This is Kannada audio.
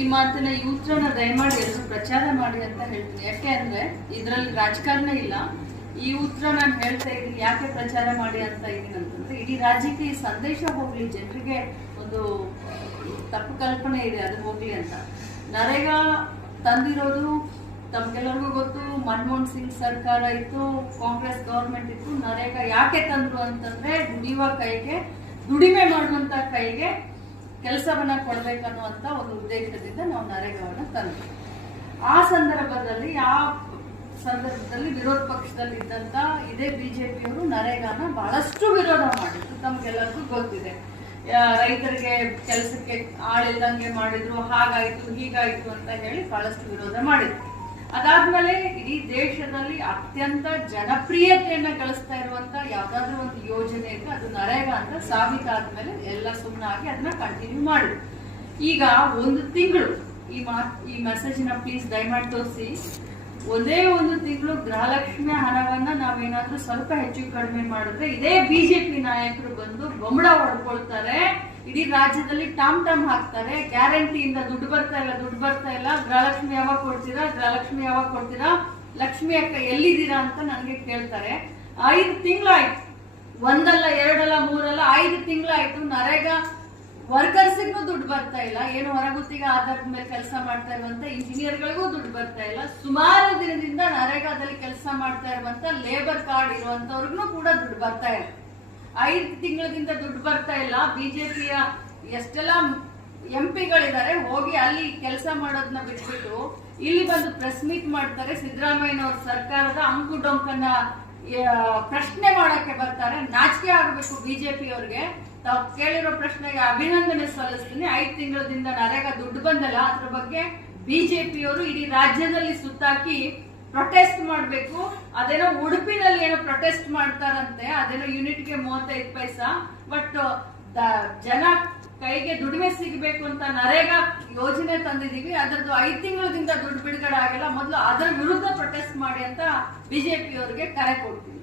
ಈ ಮಾತಿನ ಈ ಉತ್ತರನ ದಯಮಾಡಿ ಎಲ್ಲರೂ ಪ್ರಚಾರ ಮಾಡಿ ಅಂತ ಹೇಳ್ತೀನಿ. ಯಾಕೆ ಅಂದ್ರೆ ಇದರಲ್ಲಿ ರಾಜಕಾರಣ ಇಲ್ಲ. ಈ ಉತ್ತರ ನಾನು ಹೇಳ್ತಾ ಇದ್ದೀನಿ ಯಾಕೆ ಪ್ರಚಾರ ಮಾಡಿ ಅಂತ ಇದ್ದೀನಿ ಅಂತಂದ್ರೆ, ಇಡೀ ರಾಜ್ಯಕ್ಕೆ ಈ ಸಂದೇಶ ಹೋಗ್ಲಿ, ಜನರಿಗೆ ಒಂದು ತಪ್ಪು ಕಲ್ಪನೆ ಇದೆ ಅದು ಹೋಗ್ಲಿ ಅಂತ. ನರೇಗಾ ತಂದಿರೋದು ತಮ್ಗೆಲ್ಲರಿಗೂ ಗೊತ್ತು. ಮನಮೋಹನ್ ಸಿಂಗ್ ಸರ್ಕಾರ ಇತ್ತು, ಕಾಂಗ್ರೆಸ್ ಗವರ್ಮೆಂಟ್ ಇತ್ತು. ನರೇಗಾ ಯಾಕೆ ತಂದ್ರು ಅಂತಂದ್ರೆ, ದುಡಿಯುವ ಕೈಗೆ, ದುಡಿಮೆ ಮಾಡುವಂತ ಕೈಗೆ ಕೆಲಸವನ್ನ ಕೊಡ್ಬೇಕನ್ನುವಂತ ಒಂದು ಉದ್ದೇಶದಿಂದ ನಾವು ನರೇಗಾವನ್ನ ತಂದ್ವಿ. ಆ ಸಂದರ್ಭದಲ್ಲಿ ವಿರೋಧ ಪಕ್ಷದಲ್ಲಿ ಇದ್ದಂತ ಇದೇ ಬಿಜೆಪಿಯವರು ನರೇಗಾನ ಬಹಳಷ್ಟು ವಿರೋಧ ಮಾಡಿದ್ರು. ತಮ್ಗೆಲ್ಲರಿಗೂ ಗೊತ್ತಿದೆ. ರೈತರಿಗೆ ಕೆಲಸಕ್ಕೆ ಆಳಿಲ್ದಂಗೆ ಮಾಡಿದ್ರು, ಹಾಗಾಯ್ತು ಹೀಗಾಯ್ತು ಅಂತ ಹೇಳಿ ಬಹಳಷ್ಟು ವಿರೋಧ ಮಾಡಿದ್ರು. ಅದಾದ್ಮೇಲೆ ಇಡೀ ದೇಶದಲ್ಲಿ ಅತ್ಯಂತ ಜನಪ್ರಿಯತೆಯನ್ನ ಗಳಿಸ್ತಾ ಇರುವಂತ ಯಾವ್ದಾದ್ರು ಒಂದು ಯೋಜನೆ ಇದ್ರೆ ಅದು ನರೇಗಾ ಅಂತ ಸಾಬೀತಾದ್ಮೇಲೆ ಎಲ್ಲ ಸುಮ್ಮನಾಗಿ ಅದನ್ನ ಕಂಟಿನ್ಯೂ ಮಾಡಿದ್ರು. ಈಗ ಒಂದು ತಿಂಗಳು ಈ ಮೆಸೇಜ್ನ ಪ್ಲೀಸ್ ದಯಮಾಡಿ ತೋರಿಸಿ. ಒಂದೇ ಒಂದು ತಿಂಗಳು ಗೃಹಲಕ್ಷ್ಮಿ ಹಣವನ್ನ ನಾವೇನಾದ್ರೂ ಸ್ವಲ್ಪ ಹೆಚ್ಚು ಕಡಿಮೆ ಮಾಡಿದ್ರೆ ಇದೇ ಬಿಜೆಪಿ ನಾಯಕರು ಬಂದು ಬೊಂಬಡ ಹೊಡ್ಕೊಳ್ತಾರೆ. ಇಡೀ ರಾಜ್ಯದಲ್ಲಿ ಟಾಮ್ ಹಾಕ್ತಾರೆ. ಗ್ಯಾರಂಟಿಯಿಂದ ದುಡ್ಡು ಬರ್ತಾ ಇಲ್ಲ, ಗೃಹಲಕ್ಷ್ಮಿ ಯಾವಾಗ ಕೊಡ್ತೀರಾ, ಲಕ್ಷ್ಮಿ ಅಕ್ಕ ಎಲ್ಲಿದ್ದೀರಾ ಅಂತ ನನಗೆ ಕೇಳ್ತಾರೆ. 5 ತಿಂಗಳಾಯ್ತು, ಒಂದಲ್ಲ ಎರಡಲ್ಲ ಮೂರಲ್ಲ 5 ತಿಂಗಳಾಯ್ತು. ನರೇಗಾ ವರ್ಕರ್ಸ್ಗೂ ದುಡ್ಡು ಬರ್ತಾ ಇಲ್ಲ. ಏನು ಹೊರಗುತ್ತಿಗೆ ಆಧಾರದ ಮೇಲೆ ಕೆಲಸ ಮಾಡ್ತಾ ಇರುವಂತ ಇಂಜಿನಿಯರ್ಗಳಿಗೂ ದುಡ್ಡು ಬರ್ತಾ ಇಲ್ಲ. ಸುಮಾರು ದಿನದಿಂದ ನರೇಗಾದಲ್ಲಿ ಕೆಲಸ ಮಾಡ್ತಾ ಇರುವಂತ ಲೇಬರ್ ಕಾರ್ಡ್ ಇರುವಂತವ್ರಿಗೂ ಕೂಡ ದುಡ್ಡು ಬರ್ತಾ ಇಲ್ಲ. 5 ತಿಂಗಳಿಂದ ದುಡ್ಡು ಬರ್ತಾ ಇಲ್ಲ. ಬಿಜೆಪಿಯ ಎಷ್ಟೆಲ್ಲ ಎಂಪಿಗಳಿದ್ದಾರೆ, ಹೋಗಿ ಅಲ್ಲಿ ಕೆಲಸ ಮಾಡೋದನ್ನ ಬಿಟ್ಬಿಟ್ಟು ಇಲ್ಲಿ ಬಂದು ಪ್ರೆಸ್ ಮೀಟ್ ಮಾಡ್ತಾರೆ. ಸಿದ್ದರಾಮಯ್ಯನವ್ರ ಸರ್ಕಾರದ ಅಂಕು ಡೊಂಕನ್ನ ಪ್ರಶ್ನೆ ಮಾಡಕ್ಕೆ ಬರ್ತಾರೆ. ನಾಚಿಕೆ ಆಗಬೇಕು ಬಿಜೆಪಿ ಅವ್ರಿಗೆ. ತಾವು ಕೇಳಿರೋ ಪ್ರಶ್ನೆಗೆ ಅಭಿನಂದನೆ ಸಲ್ಲಿಸ್ತೀನಿ. 5 ತಿಂಗಳಿಂದ ನರೇಗಾ ದುಡ್ಡು ಬಂದಲ್ಲ, ಅದ್ರ ಬಗ್ಗೆ ಬಿಜೆಪಿಯವರು ಇಡೀ ರಾಜ್ಯದಲ್ಲಿ ಸುತ್ತಾಕಿ ಪ್ರೊಟೆಸ್ಟ್ ಮಾಡಬೇಕು. ಅದೇನೋ ಉಡುಪಿನಲ್ಲಿ ಏನೋ ಪ್ರೊಟೆಸ್ಟ್ ಮಾಡ್ತಾರಂತೆ, ಅದೇನೋ ಯೂನಿಟ್ಗೆ 35 ಪೈಸಾ. ಬಟ್ ಜನ ಕೈಗೆ ದುಡಿಮೆ ಸಿಗಬೇಕು ಅಂತ ನರೇಗಾ ಯೋಜನೆ ತಂದಿದೀವಿ, ಅದರದ್ದು 5 ತಿಂಗಳಿಂದ ದುಡ್ಡು ಬಿಡುಗಡೆ ಆಗಲ್ಲ. ಮೊದಲು ಅದರ ವಿರುದ್ಧ ಪ್ರೊಟೆಸ್ಟ್ ಮಾಡಿ ಅಂತ ಬಿಜೆಪಿಯವರಿಗೆ ಕರೆ ಕೊಡ್ತೀನಿ.